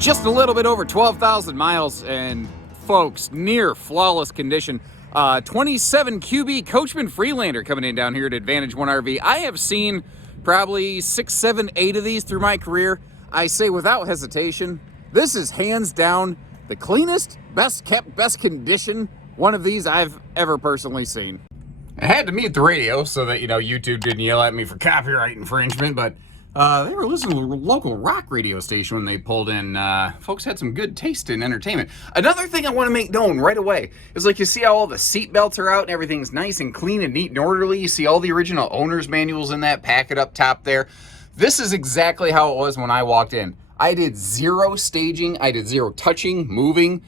just a little bit over 12,000 miles, and folks, near flawless condition. 27 QB Coachman Freelander coming in down here at Advantage One RV. I have seen probably 6, 7, 8 of these through my career. I say without hesitation, this is hands down the cleanest, best kept, best condition one of these I've ever personally seen. I had to mute the radio so that, YouTube didn't yell at me for copyright infringement, but they were listening to a local rock radio station when they pulled in. Folks had some good taste in entertainment. Another thing I want to make known right away is, like, you see how all the seat belts are out and everything's nice and clean and neat and orderly. You see all the original owner's manuals in that packet up top there. This is exactly how it was when I walked in. I did zero staging. I did zero touching, moving.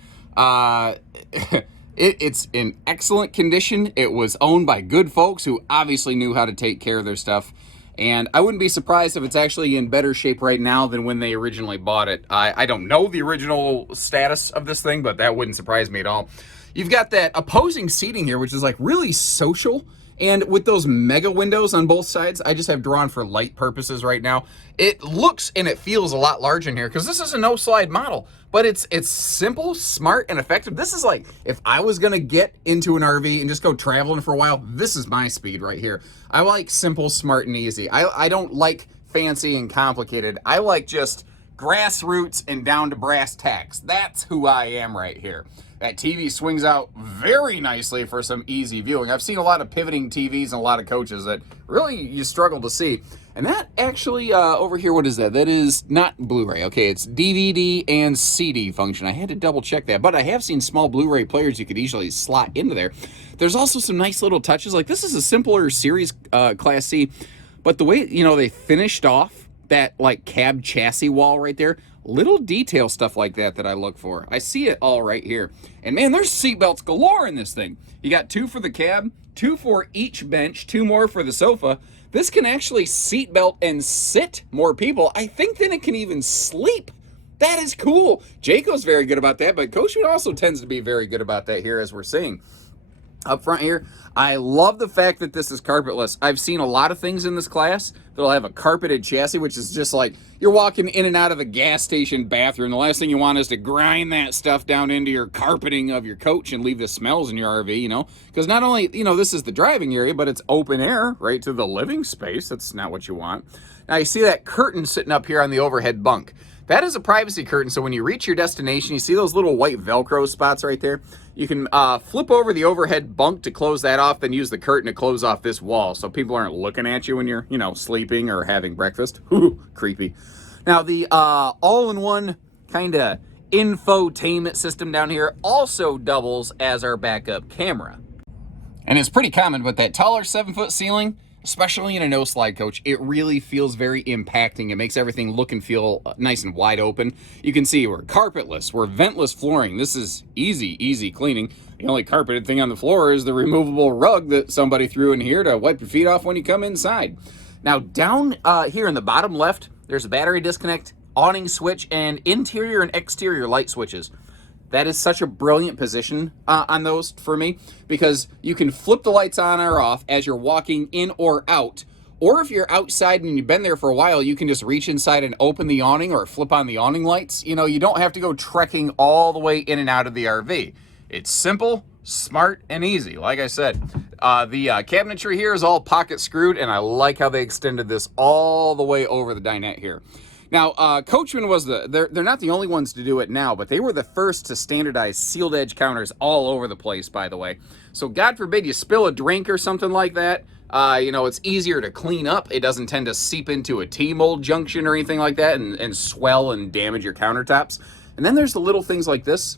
It's in excellent condition. It was owned by good folks who obviously knew how to take care of their stuff. And I wouldn't be surprised if it's actually in better shape right now than when they originally bought it. I don't know the original status of this thing, but that wouldn't surprise me at all. You've got that opposing seating here, which is like really social. And with those mega windows on both sides, I just have drawn for light purposes right now. It looks and it feels a lot larger in here because this is a no-slide model, but it's simple, smart, and effective. This is like, if I was going to get into an RV and just go traveling for a while, this is my speed right here. I like simple, smart, and easy. I don't like fancy and complicated. I like just grassroots and down to brass tacks. That's who I am right here. That TV swings out very nicely for some easy viewing. I've seen a lot of pivoting TVs and a lot of coaches that really you struggle to see. And that actually, over here, what is that? That is not Blu-ray. Okay, it's DVD and CD function. I had to double check that, but I have seen small Blu-ray players you could easily slot into there. There's also some nice little touches. Like, this is a simpler series Class C, but the way, they finished off that, like, cab chassis wall right there, little detail stuff like that I look for. I see it all right here. And man, there's seatbelts galore in this thing. You got 2 for the cab, 2 for each bench, 2 more for the sofa. This can actually seatbelt and sit more people, I think, than it can even sleep. That is cool. Jayco's very good about that, but Coachman also tends to be very good about that here, as we're seeing. Up front here, I love the fact that this is carpetless. I've seen a lot of things in this class that'll have a carpeted chassis, which is just like you're walking in and out of the gas station bathroom. The last thing you want is to grind that stuff down into your carpeting of your coach and leave the smells in your RV, because not only, this is the driving area, but it's open air right to the living space. That's not what you want. Now you see that curtain sitting up here on the overhead bunk. That is a privacy curtain, so when you reach your destination, you see those little white Velcro spots right there? You can flip over the overhead bunk to close that off, then use the curtain to close off this wall so people aren't looking at you when you're, sleeping or having breakfast. Ooh, creepy. Now, the all-in-one kind of infotainment system down here also doubles as our backup camera. And it's pretty common, but that taller 7-foot ceiling, especially in a no-slide coach, it really feels very impacting. It makes everything look and feel nice and wide open. You can see we're carpetless, we're ventless flooring. This is easy cleaning. The only carpeted thing on the floor is the removable rug that somebody threw in here to wipe your feet off when you come inside. Now, down here in the bottom left, there's a battery disconnect, awning switch, and interior and exterior light switches. That is such a brilliant position on those for me, because you can flip the lights on or off as you're walking in or out. Or if you're outside and you've been there for a while, you can just reach inside and open the awning or flip on the awning lights. You don't have to go trekking all the way in and out of the RV. It's simple, smart, and easy. Like I said, the cabinetry here is all pocket screwed, and I like how they extended this all the way over the dinette here. Now, Coachman was they're not the only ones to do it now, but they were the first to standardize sealed edge counters all over the place, by the way. So God forbid you spill a drink or something like that. It's easier to clean up. It doesn't tend to seep into a T-mold junction or anything like that and swell and damage your countertops. And then there's the little things like this,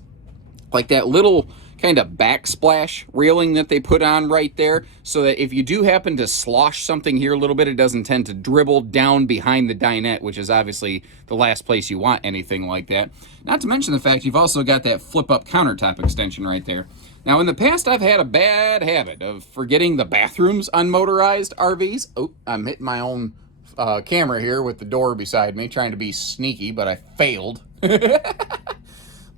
like that little kind of backsplash railing that they put on right there, so that if you do happen to slosh something here a little bit, it doesn't tend to dribble down behind the dinette, which is obviously the last place you want anything like that. Not to mention the fact you've also got that flip-up countertop extension right there. Now, in the past, I've had a bad habit of forgetting the bathrooms on motorized RVs. Oh, I'm hitting my own camera here with the door beside me, trying to be sneaky, but I failed.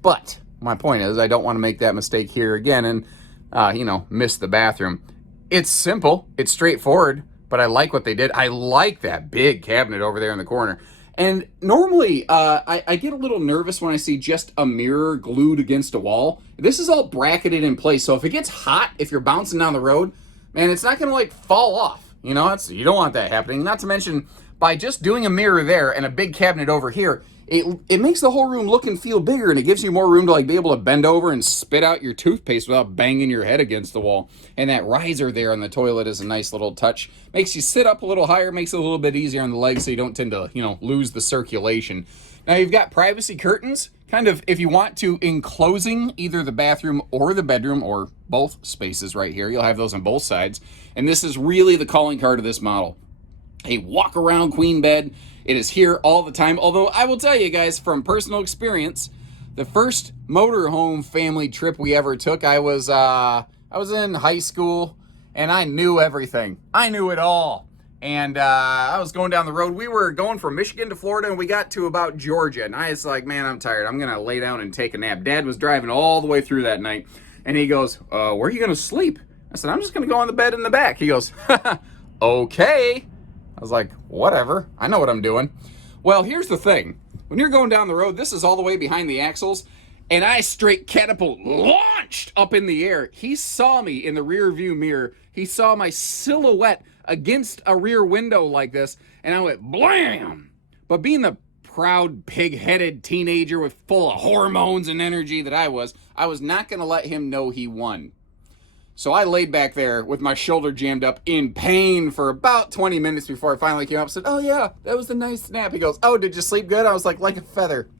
But my point is, I don't want to make that mistake here again and, miss the bathroom. It's simple. It's straightforward, but I like what they did. I like that big cabinet over there in the corner. And normally, I get a little nervous when I see just a mirror glued against a wall. This is all bracketed in place, so if it gets hot, if you're bouncing down the road, man, it's not going to like fall off. You know, you don't want that happening. Not to mention, by just doing a mirror there and a big cabinet over here, it makes the whole room look and feel bigger, and it gives you more room to like be able to bend over and spit out your toothpaste without banging your head against the wall. And that riser there on the toilet is a nice little touch. Makes you sit up a little higher, makes it a little bit easier on the legs so you don't tend to, lose the circulation. Now you've got privacy curtains, kind of if you want to, enclosing either the bathroom or the bedroom or both spaces right here. You'll have those on both sides. And this is really the calling card of this model. A walk around queen bed. It is here all the time. Although I will tell you guys from personal experience, the first motorhome family trip we ever took, I was in high school and I knew everything. I knew it all. And I was going down the road. We were going from Michigan to Florida, and we got to about Georgia. And I was like, man, I'm tired. I'm going to lay down and take a nap. Dad was driving all the way through that night. And he goes, where are you going to sleep? I said, I'm just going to go on the bed in the back. He goes, okay. I was like, whatever. I know what I'm doing. Well, here's the thing. When you're going down the road, this is all the way behind the axles, and I straight catapult launched up in the air. He saw me in the rear view mirror. He saw my silhouette against a rear window like this, and I went blam. But being the proud, pig-headed teenager with full of hormones and energy that I was not going to let him know he won. So I laid back there with my shoulder jammed up in pain for about 20 minutes before I finally came up and said, oh yeah, that was a nice nap. He goes, oh, did you sleep good? I was like a feather.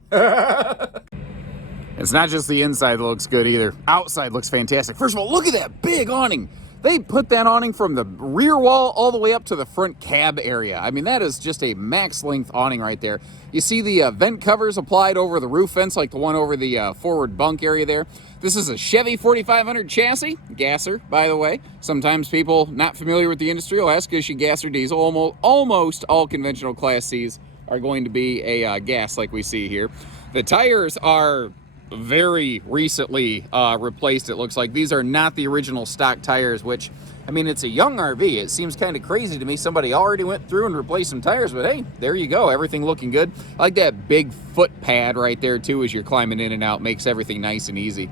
It's not just the inside that looks good either. Outside looks fantastic. First of all, look at that big awning. They put that awning from the rear wall all the way up to the front cab area. I mean, that is just a max length awning right there. You see the vent covers applied over the roof vents, like the one over the forward bunk area there. This is a Chevy 4500 chassis, gasser, by the way. Sometimes people not familiar with the industry will ask, is she gas or diesel? Almost all conventional Class Cs are going to be a gas like we see here. The tires are very recently replaced, it looks like. These are not the original stock tires, which, I mean, it's a young RV. It seems kind of crazy to me. Somebody already went through and replaced some tires, but hey, there you go. Everything looking good. I like that big foot pad right there, too, as you're climbing in and out. Makes everything nice and easy.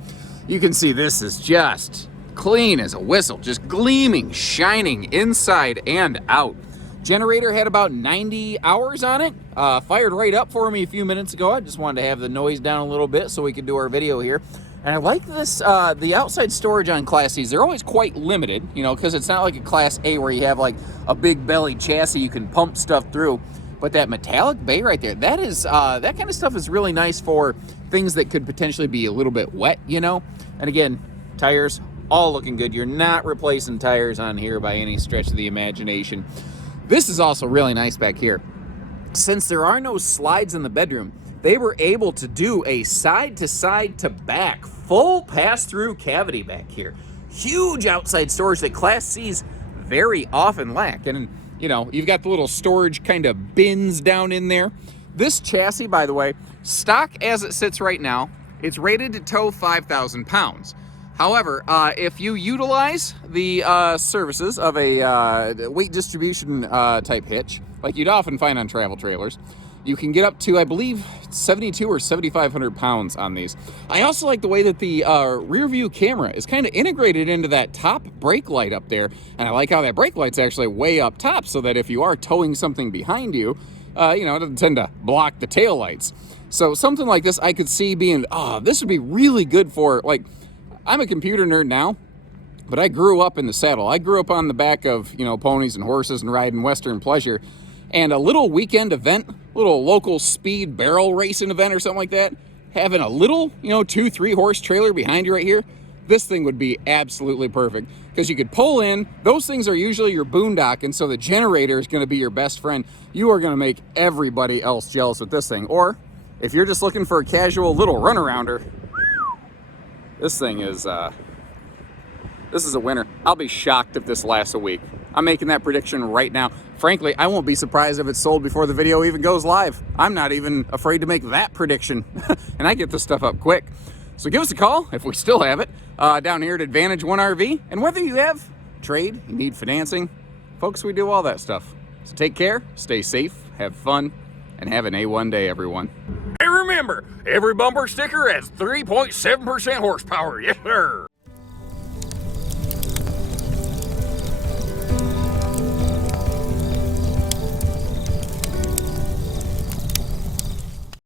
You can see this is just clean as a whistle, just gleaming, shining inside and out. Generator had about 90 hours on it. Fired right up for me a few minutes ago. I just wanted to have the noise down a little bit so we could do our video here. And I like this, the outside storage on Class C's. They're always quite limited, because it's not like a Class A where you have like a big belly chassis you can pump stuff through. But that metallic bay right there, that is, that kind of stuff is really nice for things that could potentially be a little bit wet, And again, tires all looking good. You're not replacing tires on here by any stretch of the imagination. This is also really nice back here. Since there are no slides in the bedroom, they were able to do a side to side to back full pass-through cavity back here. Huge outside storage that Class C's very often lack. And, you've got the little storage kind of bins down in there. This chassis, by the way, stock as it sits right now, it's rated to tow 5,000 pounds. However, if you utilize the services of a weight distribution type hitch, like you'd often find on travel trailers, you can get up to, I believe, 72 or 7,500 pounds on these. I also like the way that the rear view camera is kind of integrated into that top brake light up there. And I like how that brake light's actually way up top so that if you are towing something behind you, it doesn't tend to block the tail lights. So something like this I could see being, this would be really good for, like, I'm a computer nerd now, but I grew up in the saddle. I grew up on the back of, ponies and horses and riding Western pleasure. And a little weekend event, little local speed barrel racing event or something like that, having a little, 2-3 horse trailer behind you right here, this thing would be absolutely perfect. Because you could pull in, those things are usually your boondock, and so the generator is going to be your best friend. You are going to make everybody else jealous with this thing. Or, if you're just looking for a casual little runarounder, this thing is, this is a winner. I'll be shocked if this lasts a week. I'm making that prediction right now. Frankly, I won't be surprised if it's sold before the video even goes live. I'm not even afraid to make that prediction. And I get this stuff up quick. So give us a call, if we still have it, down here at Advantage One RV. And whether you have trade, you need financing, folks, we do all that stuff. So take care, stay safe, have fun, and have an A1 day, everyone. And remember, every bumper sticker has 3.7% horsepower. Yes, sir.